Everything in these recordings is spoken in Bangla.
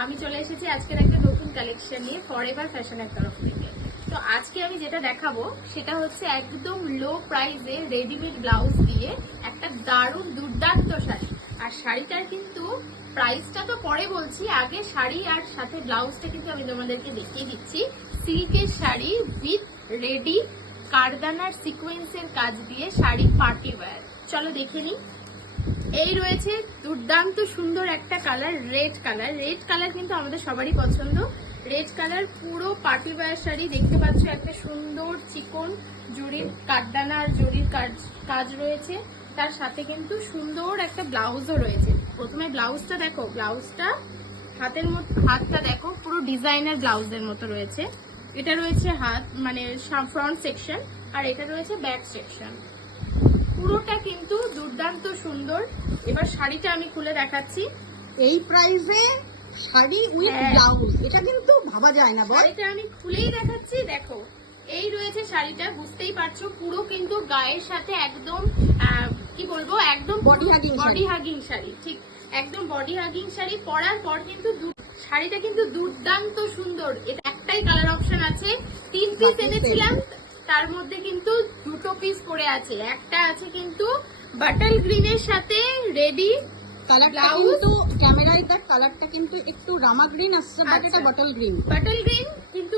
আমি চলে এসেছি আজকের একটা নতুন কালেকশন নিয়ে ফরএভার ফ্যাশনের তরফ থেকে। তো আজকে আমি যেটা দেখাবো সেটা হচ্ছে একদম লো প্রাইসে রেডিমেড ব্লাউজ দিয়ে একটা দারুণ দুর্দান্ত শাড়ি। আর শাড়িটার কিন্তু প্রাইসটা তো পরে বলছি, আগে শাড়ি আর সাথে ব্লাউজটা কিন্তু আমি তোমাদেরকে দেখিয়ে দিচ্ছি। সিল্কের শাড়ি উইথ রেডি কারদানার সিকোয়েন্সের কাজ দিয়ে শাড়ি পার্টি ওয়্যার। চলো দেখে নিই। এই রয়েছে দুর্দান্ত সুন্দর একটা colour, red colour. Red colour কিন্তু আমাদের সবারই পছন্দ। রেড কালার পুরো পার্টি ওয়্যার শাড়ি, দেখতে পাচ্ছ একটা সুন্দর চিকন জরির কাঠদানা আর জরির কাজ রয়েছে। তার সাথে কিন্তু সুন্দর একটা ব্লাউজও রয়েছে। প্রথমে ব্লাউজটা দেখো, ব্লাউজটা হাতটা দেখো পুরো ডিজাইনার ব্লাউজের মতো রয়েছে। এটা রয়েছে হাত মানে ফ্রন্ট সেকশন, আর এটা রয়েছে ব্যাক সেকশন। পুরোটা কিন্তু দুর্দান্ত সুন্দর। এবার শাড়িটা আমি খুলে দেখাচ্ছি। এই প্রাইসে শাড়ি উইথ ব্লাউজ, এটা কিন্তু ভাবা যায় না। শাড়িটা আমি খুলেই দেখাচ্ছি, দেখো এই রয়েছে শাড়িটা, বুঝতেই পারছো পুরো কিন্তু গায়ের সাথে একদম কি বলবো, একদম বডি হাগিং শাড়ি। ঠিক একদম বডি হাগিং শাড়ি পরার পর কিন্তু শাড়িটা কিন্তু দুর্দান্ত সুন্দর। এটা একটাই কালার অপশন আছে, 3 পিস এনেছিলাম, তার মধ্যে কিন্তু 2টো পিস পড়ে আছে। একটা আছে কিন্তু বাটল গ্রিনের সাথে রেডি কালারটা কিন্তু ক্যামেরায় দেখ, কালারটা কিন্তু একটু রামা গ্রিন আসছে, বাট এটা বটল গ্রিন। বটল গ্রিন কিন্তু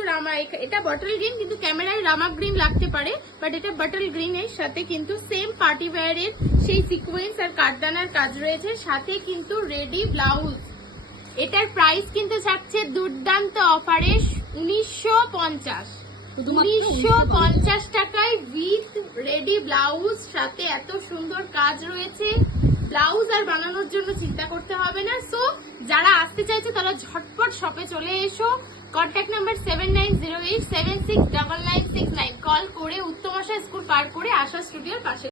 এটা বটল গ্রিন কিন্তু ক্যামেরায় রামা গ্রিন লাগতে পারে, বাট এটা বটল গ্রিনের সাথে কিন্তু সেম পার্টি ওয়্যারের সেই সিকোয়েন্স আর কাঠদানার কাজ রয়েছে, সাথে কিন্তু রেডি ব্লাউজ। এটার প্রাইস কিন্তু থাকছে দুর্দান্ত অফারে 1950 টাকায় উইথ রেডি ব্লাউজ, সাথে এত সুন্দর কাজ রয়েছে। ব্লাউজ আর বানানোর জন্য চিন্তা করতে হবে না। সো যারা আসতে চাইছে তারা ঝটপট শপে চলে এসো। কন্ট্যাক্ট নাম্বার 7908769969, কল করে উত্তম আশা স্কুল পার করে আশা স্টুডিওর পাশে।